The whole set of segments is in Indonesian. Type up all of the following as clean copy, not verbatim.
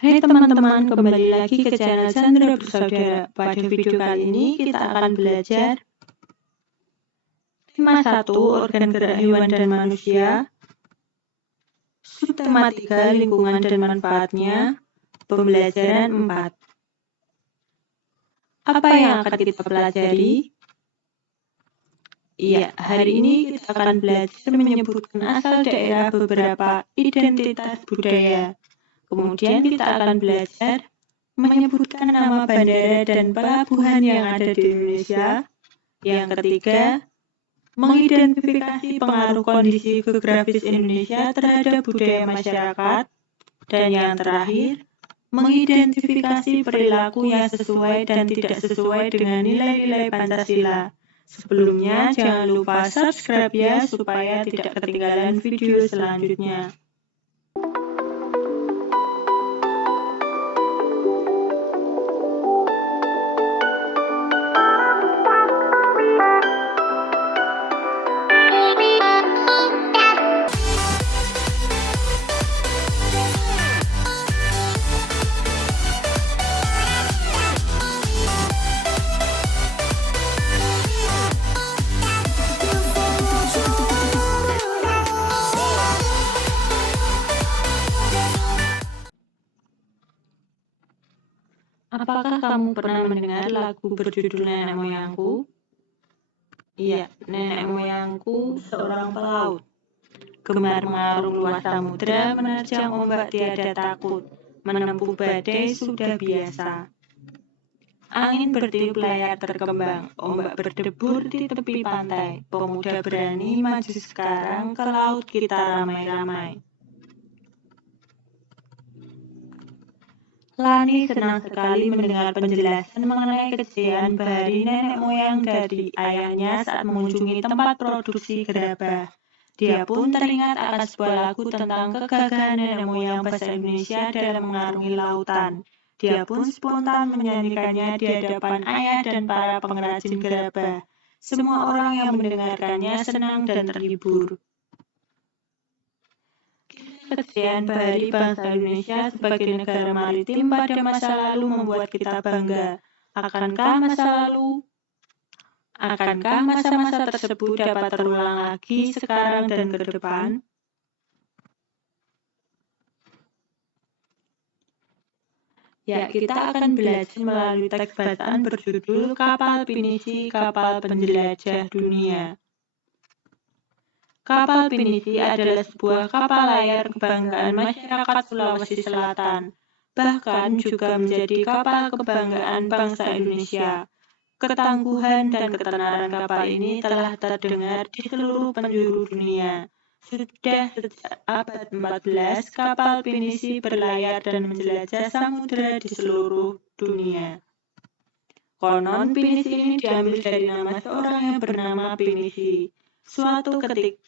Hai teman-teman, kembali lagi ke channel Chandra Bersaudara. Pada video kali ini kita akan belajar tema 1, organ gerak hewan dan manusia, subtema 3, lingkungan dan manfaatnya, pembelajaran 4. Apa yang akan kita pelajari? Iya, hari ini kita akan belajar menyebutkan asal daerah beberapa identitas budaya. Kemudian kita akan belajar menyebutkan nama bandara dan pelabuhan yang ada di Indonesia. Yang ketiga, mengidentifikasi pengaruh kondisi geografis Indonesia terhadap budaya masyarakat. Dan yang terakhir, mengidentifikasi perilaku yang sesuai dan tidak sesuai dengan nilai-nilai Pancasila. Sebelumnya, jangan lupa subscribe ya, supaya tidak ketinggalan video selanjutnya. Apakah kamu pernah mendengar lagu berjudul Nenek Moyangku? Iya, nenek moyangku seorang pelaut. Gemar mengarung luas samudera, menerjang ombak tiada takut. Menempuh badai sudah biasa. Angin bertiup layar terkembang, ombak berdebur di tepi pantai. Pemuda berani maju sekarang, ke laut kita ramai-ramai. Lani senang sekali mendengar penjelasan mengenai kejayaan bahari nenek moyang dari ayahnya saat mengunjungi tempat produksi gerabah. Dia pun teringat akan sebuah lagu tentang kegagahan nenek moyang bahasa Indonesia dalam mengarungi lautan. Dia pun spontan menyanyikannya di hadapan ayah dan para pengrajin gerabah. Semua orang yang mendengarkannya senang dan terhibur. Kejayaan bahari bangsa Indonesia sebagai negara maritim pada masa lalu membuat kita bangga. Akankah masa-masa tersebut dapat terulang lagi sekarang dan ke depan? Ya, kita akan belajar melalui teks bacaan berjudul Kapal Pinisi, Kapal Penjelajah Dunia. Kapal Pinisi adalah sebuah kapal layar kebanggaan masyarakat Sulawesi Selatan, bahkan juga menjadi kapal kebanggaan bangsa Indonesia. Ketangguhan dan ketenaran kapal ini telah terdengar di seluruh penjuru dunia. Sudah sejak abad 14, kapal Pinisi berlayar dan menjelajah samudera di seluruh dunia. Konon, Pinisi ini diambil dari nama seorang yang bernama Pinisi. Suatu ketika,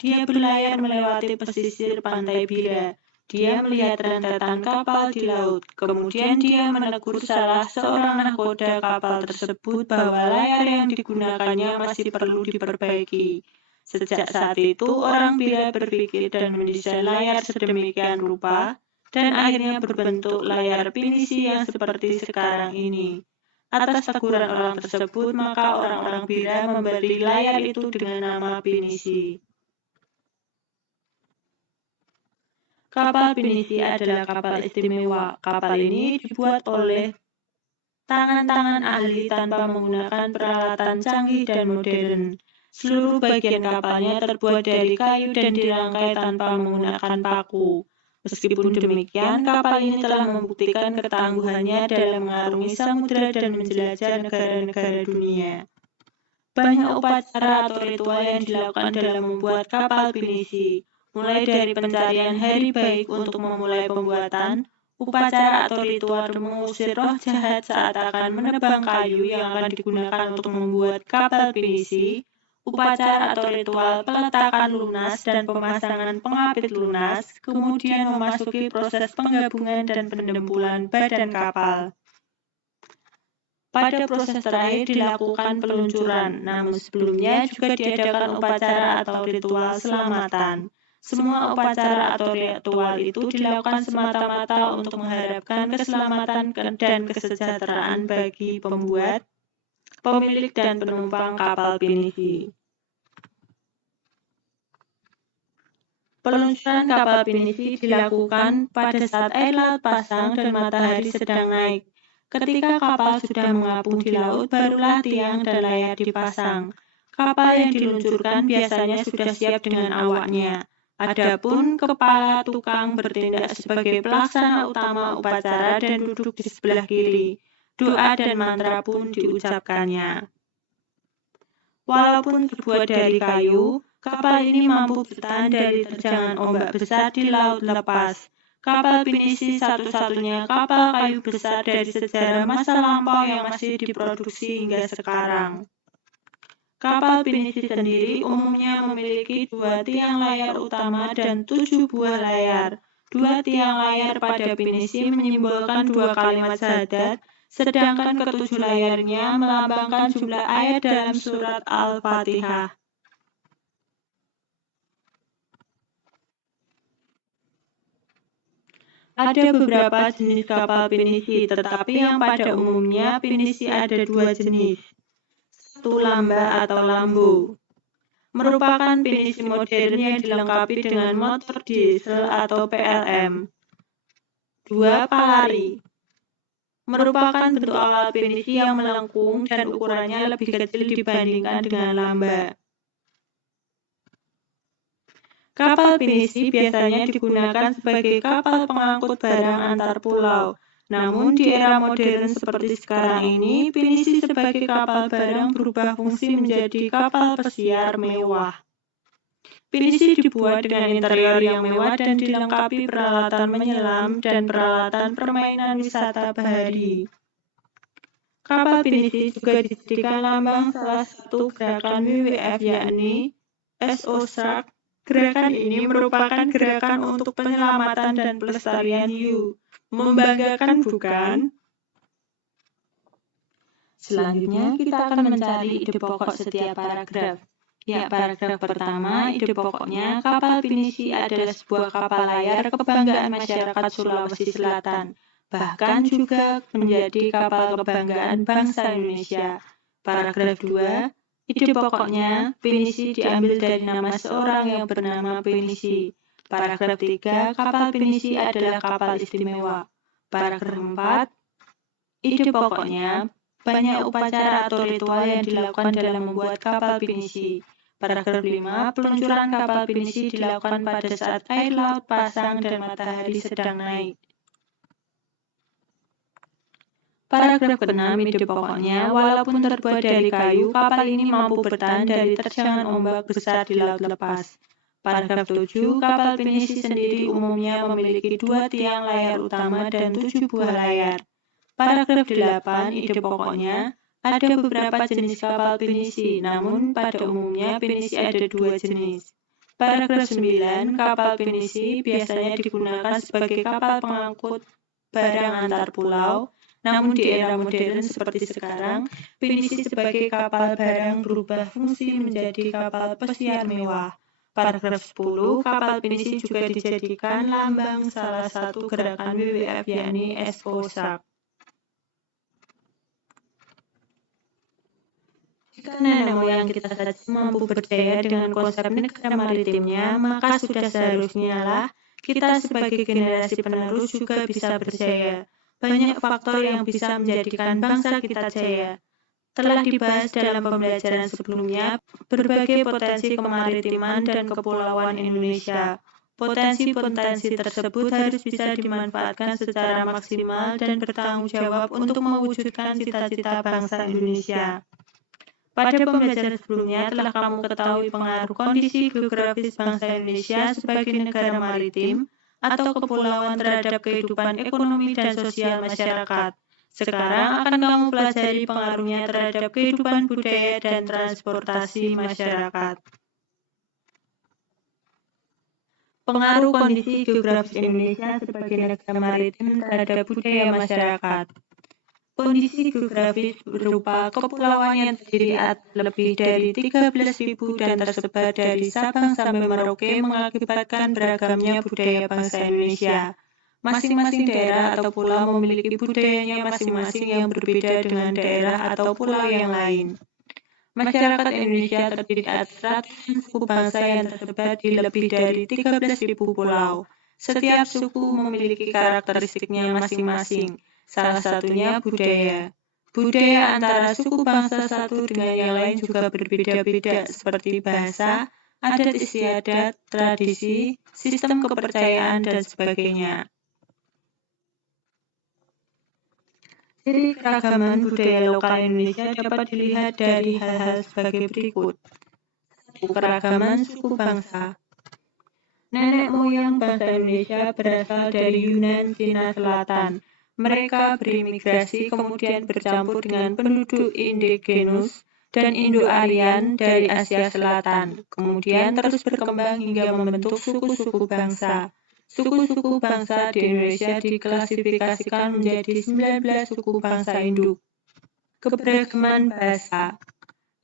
dia berlayar melewati pesisir pantai Bira. Dia melihat rentetan kapal di laut. Kemudian dia menegur salah seorang nahkoda kapal tersebut bahwa layar yang digunakannya masih perlu diperbaiki. Sejak saat itu, orang Bira berpikir dan mendesain layar sedemikian rupa, dan akhirnya berbentuk layar Pinisi yang seperti sekarang ini. Atas teguran orang tersebut, maka orang-orang Bira memberi layar itu dengan nama Pinisi. Kapal Pinisi adalah kapal istimewa. Kapal ini dibuat oleh tangan-tangan ahli tanpa menggunakan peralatan canggih dan modern. Seluruh bagian kapalnya terbuat dari kayu dan dirangkai tanpa menggunakan paku. Meskipun demikian, kapal ini telah membuktikan ketangguhannya dalam mengarungi samudera dan menjelajah negara-negara dunia. Banyak upacara atau ritual yang dilakukan dalam membuat kapal Pinisi, mulai dari pencarian hari baik untuk memulai pembuatan, upacara atau ritual mengusir roh jahat saat akan menebang kayu yang akan digunakan untuk membuat kapal Pinisi, upacara atau ritual peletakan lunas dan pemasangan pengapit lunas, kemudian memasuki proses penggabungan dan pendempulan badan kapal. Pada proses terakhir dilakukan peluncuran, namun sebelumnya juga diadakan upacara atau ritual selamatan. Semua upacara atau ritual itu dilakukan semata-mata untuk mengharapkan keselamatan dan kesejahteraan bagi pembuat, pemilik, dan penumpang kapal pinisi. Peluncuran kapal pinisi dilakukan pada saat air laut pasang dan matahari sedang naik. Ketika kapal sudah mengapung di laut, barulah tiang dan layar dipasang. Kapal yang diluncurkan biasanya sudah siap dengan awaknya. Adapun kepala tukang bertindak sebagai pelaksana utama upacara dan duduk di sebelah kiri. Doa dan mantra pun diucapkannya. Walaupun terbuat dari kayu, kapal ini mampu bertahan dari terjangan ombak besar di laut lepas. Kapal pinisi satu-satunya kapal kayu besar dari sejarah masa lampau yang masih diproduksi hingga sekarang. Kapal pinisi sendiri umumnya memiliki 2 tiang layar utama dan 7 buah layar. 2 tiang layar pada pinisi menyimbolkan 2 kalimat syahadat, sedangkan ketujuh layarnya melambangkan jumlah ayat dalam surat Al-Fatihah. Ada beberapa jenis kapal pinisi, tetapi yang pada umumnya pinisi ada 2 jenis. 1. Lamba atau lambu. Merupakan pinisi modern yang dilengkapi dengan motor diesel atau PLM. 2. Palari. Merupakan bentuk alat pinisi yang melengkung dan ukurannya lebih kecil dibandingkan dengan lamba. Kapal pinisi biasanya digunakan sebagai kapal pengangkut barang antar pulau. Namun di era modern seperti sekarang ini, pinisi sebagai kapal barang berubah fungsi menjadi kapal pesiar mewah. Pinisi dibuat dengan interior yang mewah dan dilengkapi peralatan menyelam dan peralatan permainan wisata bahari. Kapal pinisi juga dijadikan lambang salah satu gerakan WWF, yakni SO Shark. Gerakan ini merupakan gerakan untuk penyelamatan dan pelestarian hiu. Membanggakan, bukan? Selanjutnya, kita akan mencari ide pokok setiap paragraf. Ya, paragraf pertama, ide pokoknya, kapal pinisi adalah sebuah kapal layar kebanggaan masyarakat Sulawesi Selatan, bahkan juga menjadi kapal kebanggaan bangsa Indonesia. Paragraf 2, ide pokoknya, pinisi diambil dari nama seorang yang bernama Pinisi. Paragraf 3, kapal pinisi adalah kapal istimewa. Paragraf 4, ide pokoknya, banyak upacara atau ritual yang dilakukan dalam membuat kapal pinisi. Paragraf 5, peluncuran kapal pinisi dilakukan pada saat air laut pasang dan matahari sedang naik. Paragraf ke-6, ide pokoknya, walaupun terbuat dari kayu, kapal ini mampu bertahan dari terjangan ombak besar di laut lepas. Paragraf 7, kapal pinisi sendiri umumnya memiliki 2 tiang layar utama dan 7 buah layar. Paragraf 8, ide pokoknya, ada beberapa jenis kapal pinisi, namun pada umumnya pinisi ada 2 jenis. Paragraf 9, kapal pinisi biasanya digunakan sebagai kapal pengangkut barang antar pulau, namun di era modern seperti sekarang, pinisi sebagai kapal barang berubah fungsi menjadi kapal pesiar mewah. Paragraf 10, kapal pinisi juga dijadikan lambang salah satu gerakan WWF, yakni SO Shark. Jika nenek moyang kita saja mampu percaya dengan konsep negara maritimnya, maka sudah seharusnya lah kita sebagai generasi penerus juga bisa percaya. Banyak faktor yang bisa menjadikan bangsa kita jaya. Telah dibahas dalam pembelajaran sebelumnya, berbagai potensi kemaritiman dan kepulauan Indonesia. Potensi-potensi tersebut harus bisa dimanfaatkan secara maksimal dan bertanggung jawab untuk mewujudkan cita-cita bangsa Indonesia. Pada pembelajaran sebelumnya telah kamu ketahui pengaruh kondisi geografis bangsa Indonesia sebagai negara maritim atau kepulauan terhadap kehidupan ekonomi dan sosial masyarakat. Sekarang akan kamu pelajari pengaruhnya terhadap kehidupan budaya dan transportasi masyarakat. Pengaruh kondisi geografis Indonesia sebagai negara maritim terhadap budaya masyarakat. Kondisi geografis berupa kepulauan yang terdiri atas lebih dari 13.000 dan tersebar dari Sabang sampai Merauke mengakibatkan beragamnya budaya bangsa Indonesia. Masing-masing daerah atau pulau memiliki budayanya masing-masing yang berbeda dengan daerah atau pulau yang lain. Masyarakat Indonesia terdiri atas ratusan suku bangsa yang tersebar di lebih dari 13.000 pulau. Setiap suku memiliki karakteristiknya masing-masing. Salah satunya budaya. Budaya antara suku bangsa satu dengan yang lain juga berbeda-beda seperti bahasa, adat istiadat, tradisi, sistem kepercayaan, dan sebagainya. Ciri keragaman budaya lokal Indonesia dapat dilihat dari hal-hal sebagai berikut. Keragaman suku bangsa. Nenek moyang bangsa Indonesia berasal dari Yunan, Cina Selatan. Mereka berimigrasi kemudian bercampur dengan penduduk indigenus dan Indo-Aryan dari Asia Selatan. Kemudian terus berkembang hingga membentuk suku-suku bangsa. Suku-suku bangsa di Indonesia diklasifikasikan menjadi 19 suku bangsa induk. Keberagaman bahasa.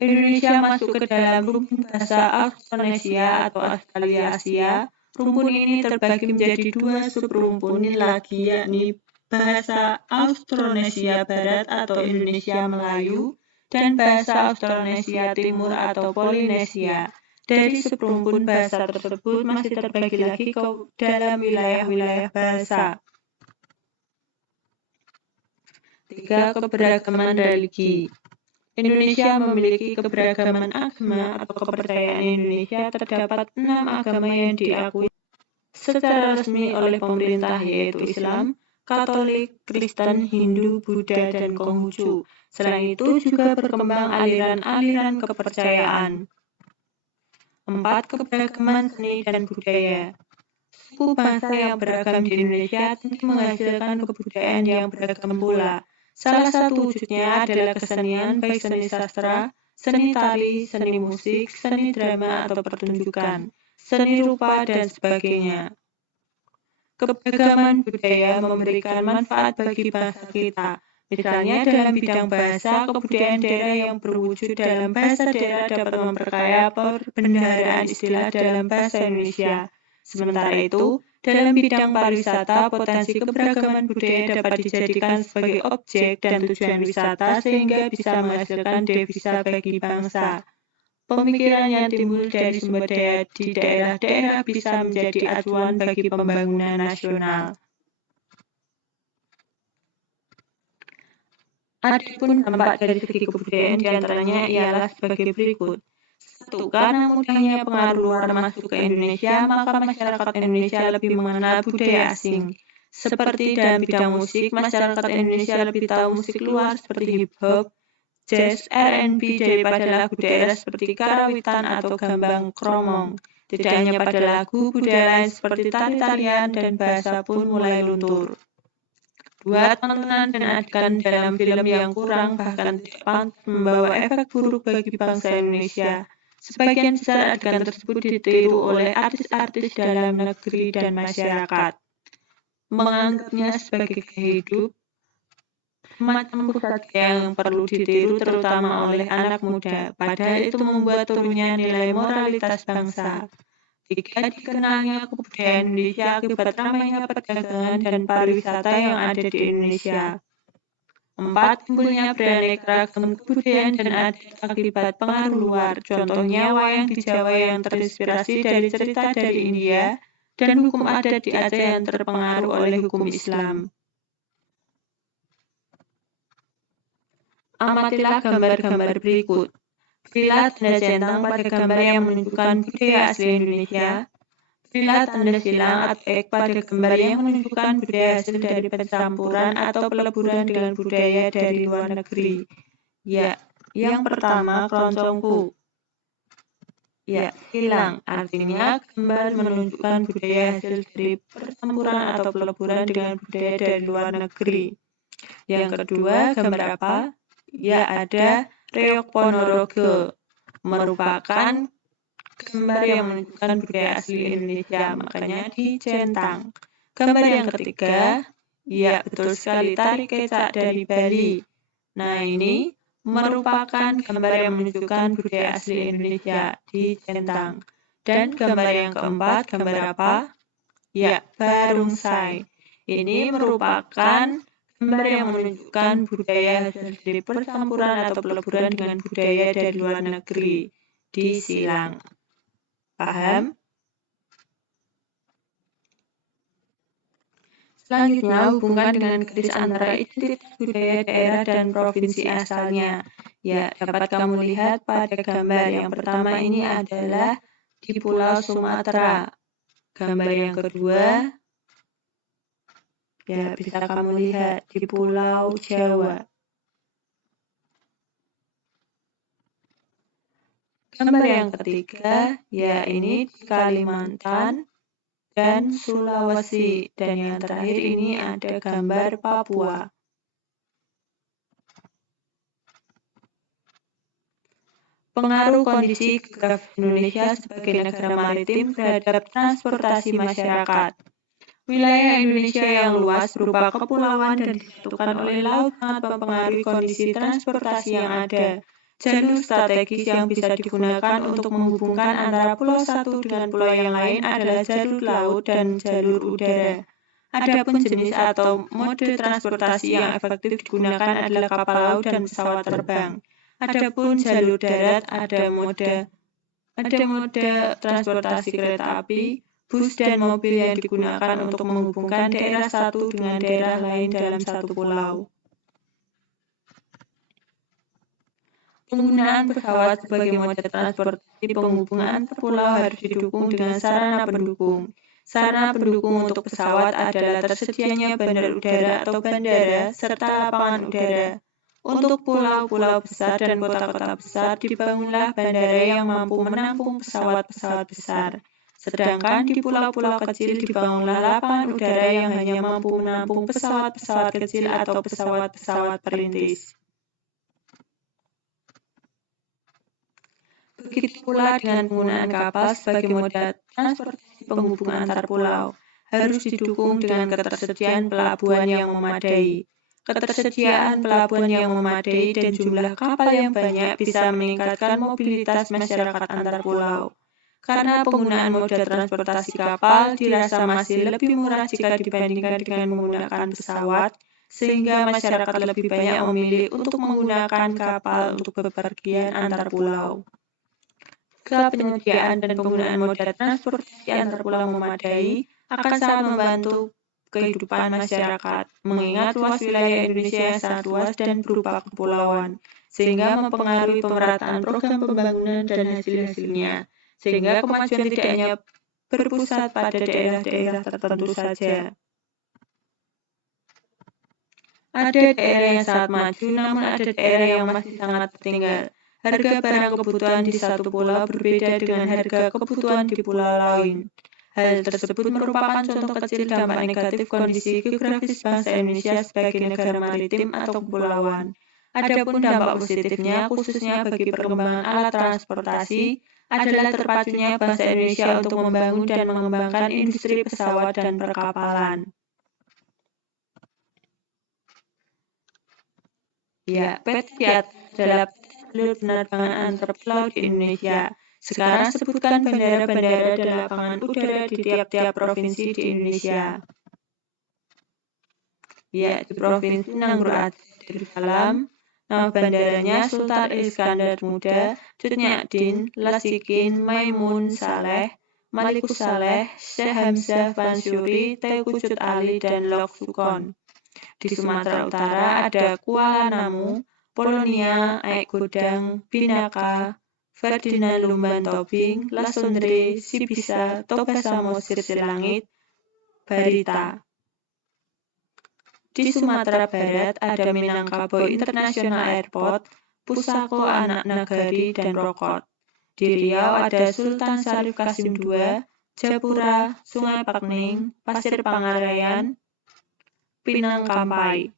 Indonesia masuk ke dalam rumpun bahasa Austronesia atau Australia Asia. Rumpun ini terbagi menjadi dua subrumpun lagi, yakni bahasa Austronesia Barat atau Indonesia Melayu dan bahasa Austronesia Timur atau Polinesia. Dari subrumpun bahasa tersebut masih terbagi lagi ke dalam wilayah-wilayah bahasa. 3. Keberagaman religi. Indonesia memiliki keberagaman agama atau kepercayaan Indonesia terdapat 6 agama yang diakui secara resmi oleh pemerintah yaitu Islam, Katolik, Kristen, Hindu, Buddha, dan Konghucu. Selain itu juga berkembang aliran-aliran kepercayaan. 4. Keberagaman seni dan budaya. Suku bangsa yang beragam di Indonesia tentu menghasilkan kebudayaan yang beragam pula. Salah satu wujudnya adalah kesenian baik seni sastra, seni tari, seni musik, seni drama atau pertunjukan, seni rupa, dan sebagainya. Keberagaman budaya memberikan manfaat bagi bangsa kita. Misalnya dalam bidang bahasa, kebudayaan daerah yang berwujud dalam bahasa daerah dapat memperkaya perbendaharaan istilah dalam bahasa Indonesia. Sementara itu, dalam bidang pariwisata, potensi keberagaman budaya dapat dijadikan sebagai objek dan tujuan wisata sehingga bisa menghasilkan devisa bagi bangsa. Pemikiran yang timbul dari sumber daya di daerah-daerah bisa menjadi acuan bagi pembangunan nasional. Adapun dampak dari segi kebudayaan diantaranya ialah sebagai berikut. 1. Karena mudahnya pengaruh luar masuk ke Indonesia, maka masyarakat Indonesia lebih mengenal budaya asing. Seperti dalam bidang musik, masyarakat Indonesia lebih tahu musik luar seperti hip-hop, jazz, R&B daripada lagu daerah seperti karawitan atau gambang kromong. Tidak hanya pada lagu, budaya lain seperti tari-tarian dan bahasa pun mulai luntur. 2. Tontonan dan adegan dalam film yang kurang bahkan tidak pantas membawa efek buruk bagi bangsa Indonesia. Sebagian besar adegan tersebut ditiru oleh artis-artis dalam negeri dan masyarakat. Menganggapnya sebagai gaya hidup, semacam pusat yang perlu ditiru terutama oleh anak muda, padahal itu membuat turunnya nilai moralitas bangsa. 3. Dikenalnya kebudayaan Indonesia akibat ramainya perdagangan dan pariwisata yang ada di Indonesia. 4. Timbulnya beraneka ragam kebudayaan dan adat akibat pengaruh luar, contohnya wayang di Jawa yang terinspirasi dari cerita dari India, dan hukum adat di Aceh yang terpengaruh oleh hukum Islam. Amatilah gambar-gambar berikut. Berilah tanda centang pada gambar yang menunjukkan budaya asli Indonesia. Berilah tanda silang atau X pada gambar yang menunjukkan budaya hasil dari pencampuran atau peleburan dengan budaya dari luar negeri. Ya, yang pertama keroncongku. Ya, silang artinya gambar menunjukkan budaya hasil dari percampuran atau peleburan dengan budaya dari luar negeri. Yang kedua, gambar apa? Ya, ada Reok Ponorogo, merupakan gambar yang menunjukkan budaya asli Indonesia, makanya dicentang. Gambar yang ketiga, Ya, betul sekali, tari kecak dari Bali. Nah, ini merupakan gambar yang menunjukkan budaya asli Indonesia di centang. Dan gambar yang keempat, gambar apa? Ya, barongsai. Ini merupakan gambar yang menunjukkan budaya hasil dari percampuran atau peleburan dengan budaya dari luar negeri di Silang. Paham? Selanjutnya, hubungkan dengan garis antara identitas budaya daerah dan provinsi asalnya. Ya, dapat kamu lihat pada gambar yang pertama ini adalah di Pulau Sumatera. Gambar yang kedua, ya bisa kamu lihat di Pulau Jawa. Gambar yang ketiga, ya ini di Kalimantan dan Sulawesi. Dan yang terakhir ini ada gambar Papua. Pengaruh kondisi geografis Indonesia sebagai negara maritim terhadap transportasi masyarakat. Wilayah Indonesia yang luas berupa kepulauan dan disatukan oleh laut sangat mempengaruhi kondisi transportasi yang ada. Jalur strategis yang bisa digunakan untuk menghubungkan antara pulau satu dengan pulau yang lain adalah jalur laut dan jalur udara. Adapun jenis atau mode transportasi yang efektif digunakan adalah kapal laut dan pesawat terbang. Adapun jalur darat ada mode transportasi kereta api, bus dan mobil yang digunakan untuk menghubungkan daerah satu dengan daerah lain dalam satu pulau. Penggunaan pesawat sebagai mode transportasi penghubung antar pulau harus didukung dengan sarana pendukung. Sarana pendukung untuk pesawat adalah tersedianya bandar udara atau bandara serta lapangan udara. Untuk pulau-pulau besar dan kota-kota besar dibangunlah bandara yang mampu menampung pesawat-pesawat besar. Sedangkan di pulau-pulau kecil dibangunlah lapangan udara yang hanya mampu menampung pesawat-pesawat kecil atau pesawat-pesawat perintis. Begitu pula dengan penggunaan kapal sebagai moda transportasi penghubung antar pulau, harus didukung dengan ketersediaan pelabuhan yang memadai. Ketersediaan pelabuhan yang memadai dan jumlah kapal yang banyak bisa meningkatkan mobilitas masyarakat antar pulau. Karena penggunaan moda transportasi kapal dirasa masih lebih murah jika dibandingkan dengan menggunakan pesawat, sehingga masyarakat lebih banyak memilih untuk menggunakan kapal untuk bepergian antar pulau. Jika penyediaan dan penggunaan moda transportasi antar pulau memadai, akan sangat membantu kehidupan masyarakat, mengingat luas wilayah Indonesia yang sangat luas dan berupa kepulauan, sehingga mempengaruhi pemerataan program pembangunan dan hasil-hasilnya, sehingga kemajuan tidak hanya berpusat pada daerah-daerah tertentu saja. Ada daerah yang sangat maju, namun ada daerah yang masih sangat tertinggal. Harga barang kebutuhan di satu pulau berbeda dengan harga kebutuhan di pulau lain. Hal tersebut merupakan contoh kecil dampak negatif kondisi geografis bangsa Indonesia sebagai negara maritim atau kepulauan. Adapun dampak positifnya, khususnya bagi perkembangan alat transportasi, adalah terpacunya bangsa Indonesia untuk membangun dan mengembangkan industri pesawat dan perkapalan. Ya, PT di atas adalah jalur penerbangan antar pulau di Indonesia. Sekarang sebutkan bandara-bandara dan lapangan udara di tiap-tiap provinsi di Indonesia. Ya, di Provinsi Nanggroe Aceh Darussalam, nama bandaranya Sultan Iskandar Muda, Cut Nyak-Dien, Lasikin, Maimun Saleh, Malikus Saleh, Syekh Hamzah Mansuri, Teuku Cut Ali, dan Lok Sukon. Di Sumatera Utara ada Kuala Namu, Polonia, Aik Godang, Binaka, Ferdinand Lumban Tobing, Lasondre, Sibisa, Toba Samosir Silangit, Barita. Di Sumatera Barat ada Minangkabau International Airport, Pusako Anak Nagari, dan Rokot. Di Riau ada Sultan Syarif Qasim II, Japura, Sungai Pakning, Pasir Pangarayan, Pinang Kampai.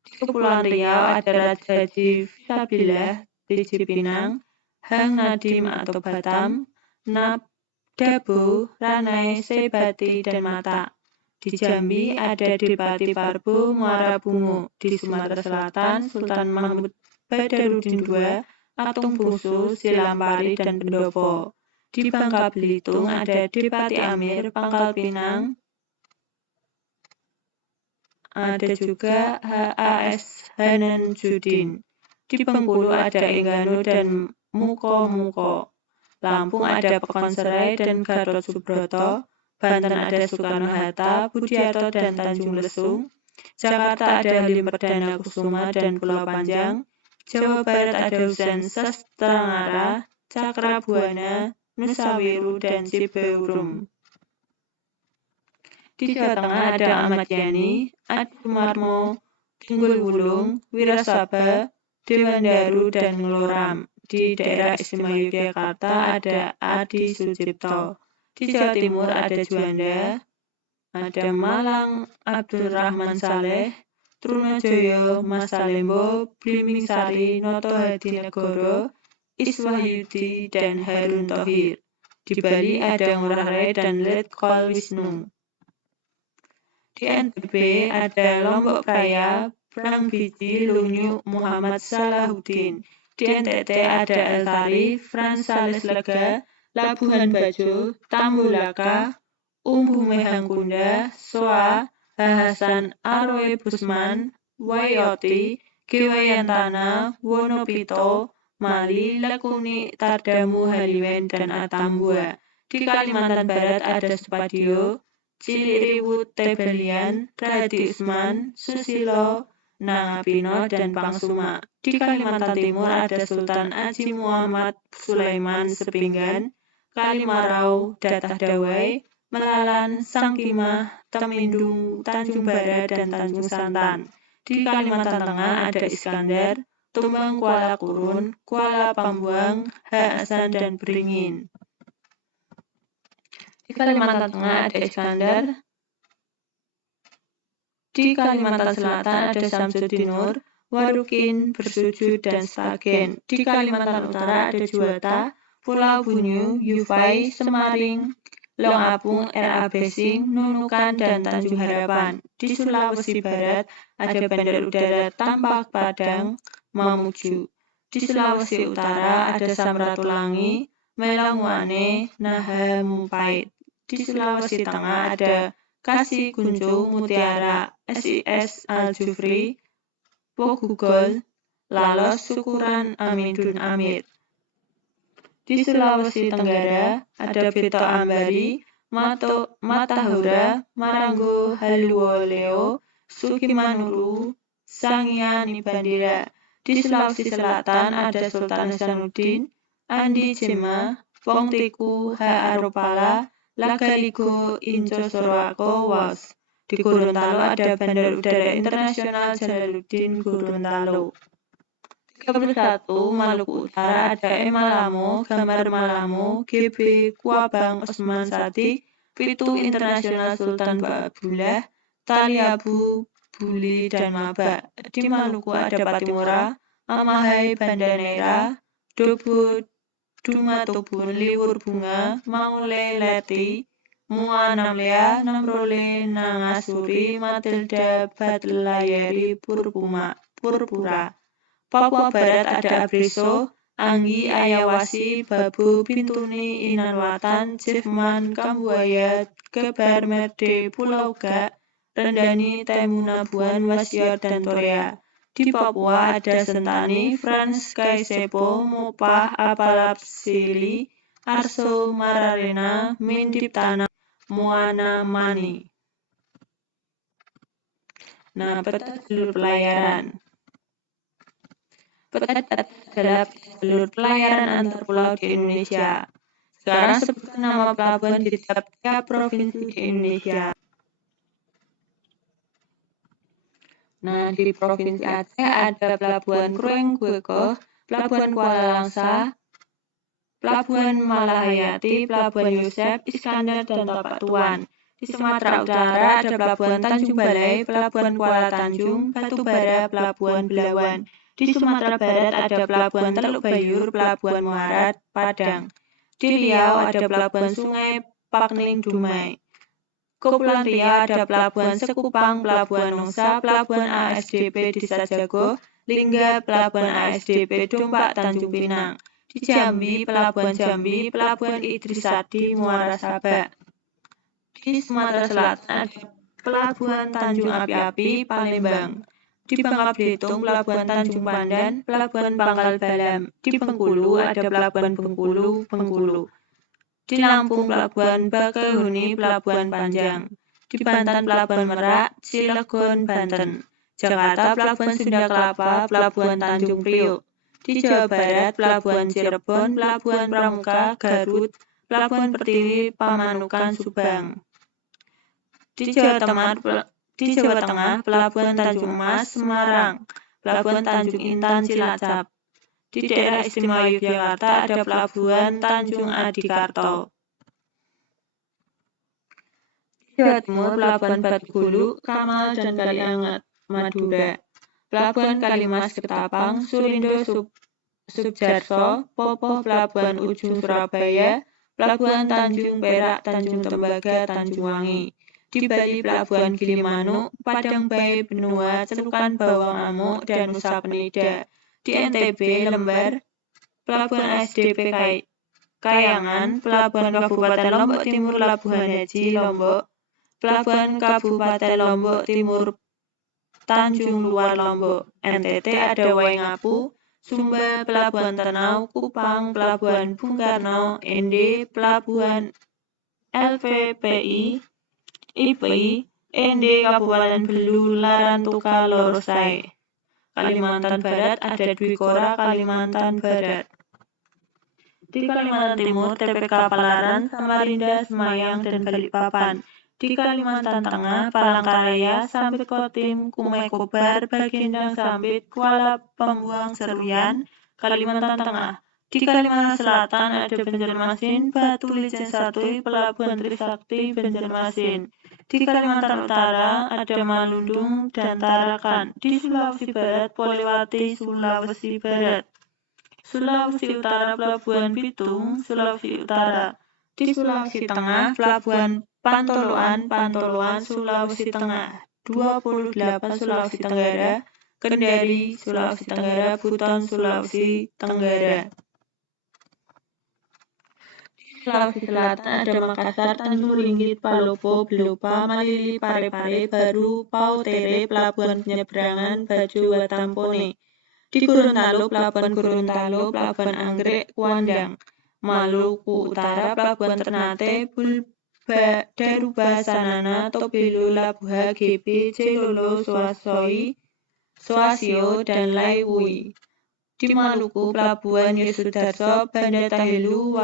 Di Kepulauan Riau ada Raja Haji Fisabilillah di Cipinang, Hang Nadim atau Batam, Nab, Dabo, Ranai, Sebati, dan Mata. Di Jambi ada Dipati Parbo Muara Bungo. Di Sumatera Selatan, Sultan Mahmud Badarudin II, Atung Bungsu, Silampari, dan Pendopo. Di Bangka Belitung ada Dipati Amir, Pangkal Pinang, ada juga H.A.S. Hananjudin. Di Bengkulu ada Enggano dan Muko-Muko. Lampung ada Pekon Serai dan Gatot Subroto. Banten ada Soekarno-Hatta, Budiarto, dan Tanjung Lesung. Jakarta ada Halim Perdana Kusuma dan Pulau Panjang. Jawa Barat ada Husein Sastranegara, Cakrabuana, Nusawiru, dan Cibeurum. Di Jawa Tengah ada Ahmad Yani, Adi Sumarmo, Tunggul Wulung, Wirasaba, Dewandaru, dan Ngloram. Di daerah istimewa Yogyakarta ada Adi Sucipto. Di Jawa Timur ada Juanda, ada Malang Abdurrahman Saleh, Trunojoyo Mas Salembo, Blimbing-Sari, Noto Hadinegoro, Iswahyudi, dan Harun Thohir. Di Bali ada Ngurah Rai dan Letkol Wisnu. Di NTB ada Lombok Praya, Prang Biji, Lunyu, Muhammad Salahuddin. Di NTT ada El Tari, Frans Sales Lega, Labuhan Bajo, Tambulaka, Umbu-Mehangkunda, Soa, Hahasan Aroe Busman, Wayoti, Gewayantana, Wonopito, Mali, Lekuni, Tardamu, Haliwen, dan Atambua. Di Kalimantan Barat ada Supadio, Ciliriwut Tebelian, Radi Usman, Susilo, Nangapino, dan Pangsuma. Di Kalimantan Timur ada Sultan Aji Muhammad Sulaiman Sepinggan, Kalimarau, Datah Dawai, Melalan, Sangkimah, Temindung, Tanjung Bara, dan Tanjung Santan. Di Kalimantan Tengah ada Iskandar, Tumbang Kuala Kurun, Kuala Pambuang, Hasan, dan Beringin. Di Kalimantan Tengah ada Iskandar. Di Kalimantan Selatan ada Samsudin Nur, Warukin, Bersujud, dan Stagen. Di Kalimantan Utara ada Juwata, Pulau Bunyu, Yufai, Semaring, Long Apung, R.A. Besing, Nunukan, dan Tanjung Harapan. Di Sulawesi Barat ada Bandar Udara Tampak Padang, Mamuju. Di Sulawesi Utara ada Samratulangi, Melangwane, Naha Mumpait. Di Sulawesi Tengah ada Kasih Kunjung, Mutiara, SIS Al-Jufri, Wogugol, Lalos, Syukuran, Amindun Amir. Di Sulawesi Tenggara ada Beto Ambari, Matahura, Marango, Haluoleo, Sukimanuru, Sangian Ibandira. Di Sulawesi Selatan ada Sultan Hasanuddin, Andi Jema, Wong Tiku, H. Aropala, Lagaligo, Inco Sorowako, Was. Di Gorontalo ada Bandar Udara Internasional Jalaluddin Gorontalo. 31 Maluku Utara ada Emalamo, Gambar Malamo, GB, Kuabang, Osman Sadik, Pitu Internasional Sultan Babullah, Taliabu, Buli, dan Maba. Di Maluku ada Patimura, Amahai, Banda Neira, Dobo, Dumatubun, Liwur Bunga, Maule Leti, Mua Namlea, Namrole, Nangasuri, Matilda, Batlayeri, Purpura. Papua Barat ada Abreso, Anggi, Ayawasi, Babu, Bintuni, Inanwatan, Jefman, Kambuaya, Gebar, Merde, Pulau Gak, Rendani, Taimunabuan, Wasior, dan Torea. Di Papua ada Sentani, Frans, Kaisepo, Mopah, Apalapsili, Arso, Mararena, Mindiptana, Muana, Mani. Nah, peta jalur pelayaran. Peta adalah jalur pelayaran antar pulau di Indonesia. Sekarang sebutkan nama pelabuhan di tiap provinsi di Indonesia. Nah, di Provinsi Aceh ada Pelabuhan Krueng-Guekoh, Pelabuhan Kuala Langsa, Pelabuhan Malahayati, Pelabuhan Yosep, Iskandar, dan Tapak Tuan. Di Sumatera Utara ada Pelabuhan Tanjung Balai, Pelabuhan Kuala Tanjung, Batubara, Pelabuhan Belawan. Di Sumatera Barat ada Pelabuhan Teluk Bayur, Pelabuhan Muarat, Padang. Di Riau ada Pelabuhan Sungai Pakning Dumai. Kepulauan Riau ada Pelabuhan Sekupang, Pelabuhan Nusa, Pelabuhan ASDP Desa Jago, Lingga, Pelabuhan ASDP Dompak Tanjung Pinang. Di Jambi, Pelabuhan Idris Sardi, Muara Sabak. Di Sumatera Selatan ada Pelabuhan Tanjung Api-Api, Palembang. Di Bangka Belitung, Pelabuhan Tanjung Pandan, Pelabuhan Pangkal Balam. Di Bengkulu ada Pelabuhan Bengkulu, Bengkulu. Di Lampung, Pelabuhan Bakahuni, Pelabuhan Panjang. Di Banten, Pelabuhan Merak, Cilegon, Banten. Jakarta, Pelabuhan Sunda Kelapa, Pelabuhan Tanjung Priok. Di Jawa Barat, Pelabuhan Cirebon, Pelabuhan Pramuka, Garut, Pelabuhan Pertiwi, Pamanukan, Subang. Di Jawa Tengah, Pelabuhan Tanjung Emas, Semarang, Pelabuhan Tanjung Intan, Cilacap. Di daerah istimewa Yogyakarta ada Pelabuhan Tanjung Adikarto. Di Jawa Timur, Pelabuhan Batugulu, Kamal, dan Kaliangat, Madura. Pelabuhan Kalimas, Ketapang, Sulindo, Subjarso, Popoh, Pelabuhan Ujung, Surabaya, Pelabuhan Tanjung Perak, Tanjung Tembaga, Tanjung Wangi. Di Bali, Pelabuhan Gilimanuk, Padang Bayi, Benua, Celukan Bawang Amuk, dan Nusa Penida. Di NTB, Lembar, Pelabuhan ASDP Kayangan, Pelabuhan Kabupaten Lombok Timur, Labuhan Haji, Lombok, Pelabuhan Kabupaten Lombok Timur, Tanjung Luar Lombok. NTT ada Waingapu, Sumba, Pelabuhan Tenau, Kupang, Pelabuhan Bung Karno, ND, Pelabuhan LPPI, IPI, ND, Kabupaten Belu, Larantuka, Lorosai. Kalimantan Barat ada Dwi Kora, Kalimantan Barat. Di Kalimantan Timur, TPK Palaran, Samarinda, Semayang, dan Balikpapan. Di Kalimantan Tengah, Palangkaraya, Sampit Kotim, Kumai Kobar, Bagendang Sampit, Kuala Pembuang, Seruyan, Kalimantan Tengah. Di Kalimantan Selatan ada Banjarmasin, Batu Licin Satui, Pelabuhan Trisakti, Banjarmasin. Di Kalimantan Utara ada Malundung dan Tarakan. Di Sulawesi Barat, Polewati, Sulawesi Barat. Sulawesi Utara, Pelabuhan Bitung, Sulawesi Utara. Di Sulawesi Tengah, Pelabuhan Pantoloan, Sulawesi Tengah. 28 Sulawesi Tenggara, Kendari, Sulawesi Tenggara, Buton, Sulawesi Tenggara. Sulawesi Selatan ada Makassar, Tanjung Ringgit, Palopo, Belopa, Malili, Parepare, Baru, Pautere, Pelabuhan Penyeberangan, Bajo, Watampone. Di Gorontalo, Pelabuhan Gorontalo, Pelabuhan Anggrek, Kuandang. Maluku Utara, Pelabuhan Ternate, Bulba, Daruba, Sanana, Tobelo, Labuha, GB, Celolo, Soasio, dan Laiwui. Di Maluku, Pelabuhan Yosudarso, Banda Tahelu,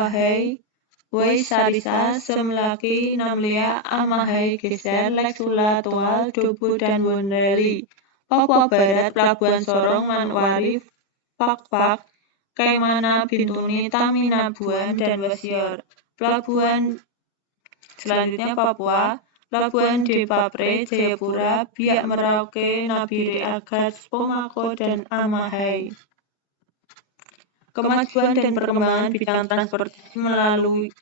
Wai Sarisa, Semlaki, Namlea, Amahai, Geser, Leksula, Toal, Dobo, dan Wonreli. Papua Barat, Pelabuhan Sorong, Manwari, Pakpak, Kaimana, Bintuni, Taminabuan, dan Wasior. Pelabuhan selanjutnya Papua, Pelabuhan Depapre, Jayapura, Biak Merauke, Nabire, Agats, Pomako, dan Amahai. Kemajuan dan perkembangan bidang transportasi melalui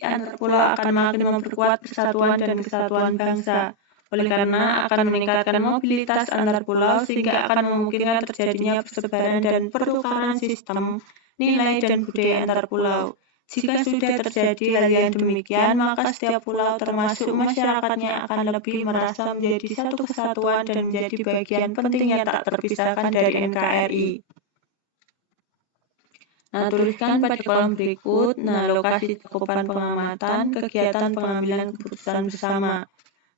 antar pulau akan makin memperkuat persatuan dan kesatuan bangsa. Oleh karena akan meningkatkan mobilitas antar pulau sehingga akan memungkinkan terjadinya persebaran dan pertukaran sistem, nilai, dan budaya antar pulau. Jika sudah terjadi hal yang demikian, maka setiap pulau termasuk masyarakatnya akan lebih merasa menjadi satu kesatuan dan menjadi bagian penting yang tak terpisahkan dari NKRI. Nah, tuliskan pada kolom berikut, lokasi cakupan pengamatan, kegiatan pengambilan keputusan bersama.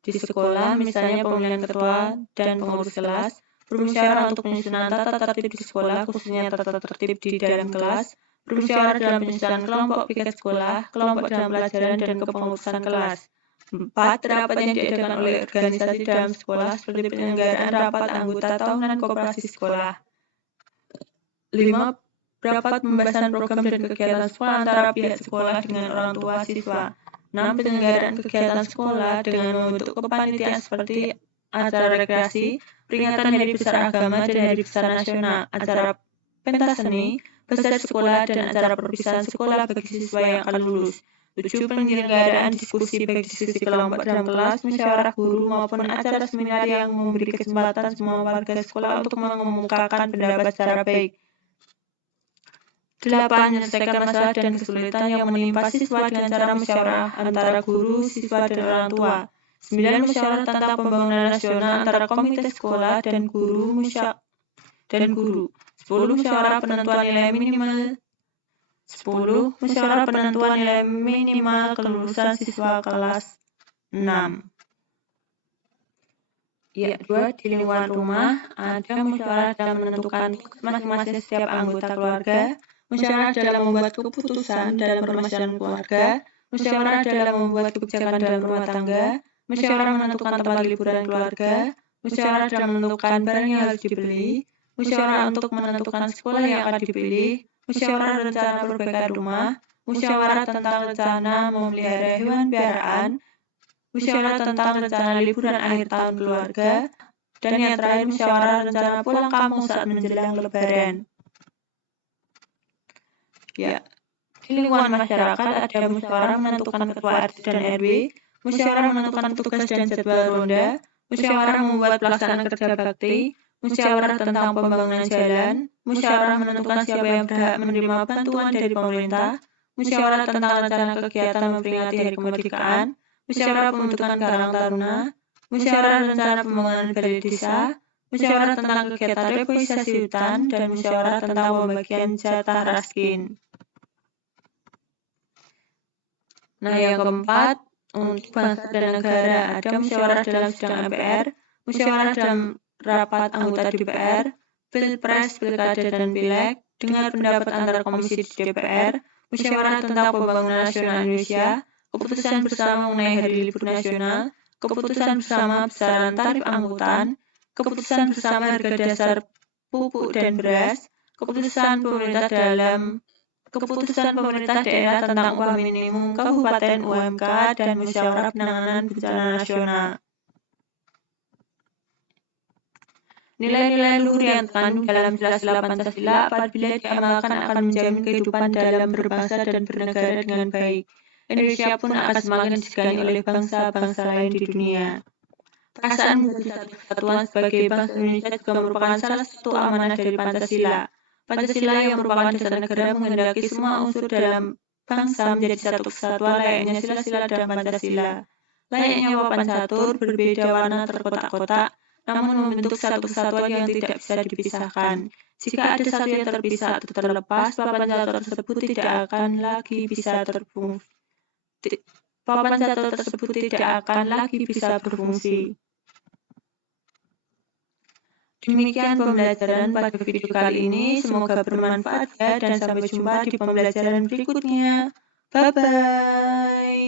Di sekolah, misalnya pemilihan ketua dan pengurus kelas, bermusyawarah untuk penyusunan tata tertib di sekolah, khususnya tata tertib di dalam kelas, bermusyawarah dalam penyusunan kelompok piket sekolah, kelompok dalam pelajaran, dan kepengurusan kelas. 4. Rapat yang diadakan oleh organisasi dalam sekolah seperti penyelenggaraan rapat anggota tahunan koperasi sekolah. 5. Rapat pembahasan program dan kegiatan sekolah antara pihak sekolah dengan orang tua siswa. 6. Penyelenggaraan kegiatan sekolah dengan membentuk kepanitiaan seperti acara rekreasi, peringatan Hari Besar Agama dan Hari Besar Nasional, acara pentas seni, bazar sekolah, dan acara perpisahan sekolah bagi siswa yang akan lulus. 7. Penyelenggaraan diskusi baik diskusi kelompok dalam kelas, musyawarah guru, maupun acara seminar yang memberi kesempatan semua warga sekolah untuk mengemukakan pendapat secara baik. 8. Menyelesaikan masalah dan kesulitan yang menimpa siswa dengan cara musyawarah antara guru, siswa, dan orang tua. 9. Musyawarah tentang pembangunan nasional antara komite sekolah dan guru. 10. Musyawarah penentuan nilai minimal 10. Musyawarah penentuan nilai minimal kelulusan siswa kelas 6. Ya, 2. Di lingkungan rumah, ada musyawarah dalam menentukan tugas masing-masing setiap anggota keluarga, musyawarah dalam membuat keputusan dalam permasalahan keluarga, musyawarah dalam membuat kebijakan dalam rumah tangga, musyawarah menentukan tempat liburan keluarga, musyawarah dalam menentukan barang yang harus dibeli, musyawarah untuk menentukan sekolah yang akan dipilih, musyawarah rencana perbaikan rumah, musyawarah tentang rencana memelihara hewan peliharaan, musyawarah tentang rencana liburan akhir tahun keluarga, dan yang terakhir musyawarah rencana pulang kampung saat menjelang Lebaran. Ya, di lingkungan masyarakat ada musyawarah menentukan ketua RT dan RW, musyawarah menentukan tugas dan jadwal ronda, musyawarah membuat pelaksanaan kerja bakti, musyawarah tentang pembangunan jalan, musyawarah menentukan siapa yang berhak menerima bantuan dari pemerintah, musyawarah tentang rencana kegiatan memperingati Hari Kemerdekaan, musyawarah pembentukan Karang Taruna, musyawarah rencana pembangunan balai desa, musyawarah tentang kegiatan reboisasi hutan, dan musyawarah tentang pembagian jatah raskin. Nah, yang keempat, untuk bangsa dan negara ada musyawarah dalam sidang MPR, musyawarah dalam rapat anggota DPR, pilpres, pilkada, dan pileg, dengar pendapat antara komisi di DPR, musyawarah tentang pembangunan nasional Indonesia, keputusan bersama mengenai hari libur nasional, keputusan bersama besaran tarif angkutan, keputusan bersama harga dasar pupuk dan beras, keputusan pemerintah daerah tentang upah minimum kabupaten UMK, dan musyawarah penanganan bencana nasional. Nilai-nilai luhur yang terkandung dalam sila-sila Pancasila apabila diamalkan akan menjamin kehidupan dalam berbangsa dan bernegara dengan baik. Indonesia pun akan semakin disegani oleh bangsa-bangsa lain di dunia. Perasaan menjadi satu kesatuan sebagai bangsa Indonesia juga merupakan salah satu amanah dari Pancasila. Pancasila yang merupakan dasar negara menghendaki semua unsur dalam bangsa menjadi satu kesatuan layaknya sila-sila dalam Pancasila. Layaknya papan catur berbeda warna terkotak-kotak, namun membentuk satu kesatuan yang tidak bisa dipisahkan. Jika ada satu yang terpisah atau terlepas, papan catur tersebut tidak akan lagi bisa berfungsi. Demikian pembelajaran pada video kali ini, semoga bermanfaat ya, dan sampai jumpa di pembelajaran berikutnya. Bye-bye.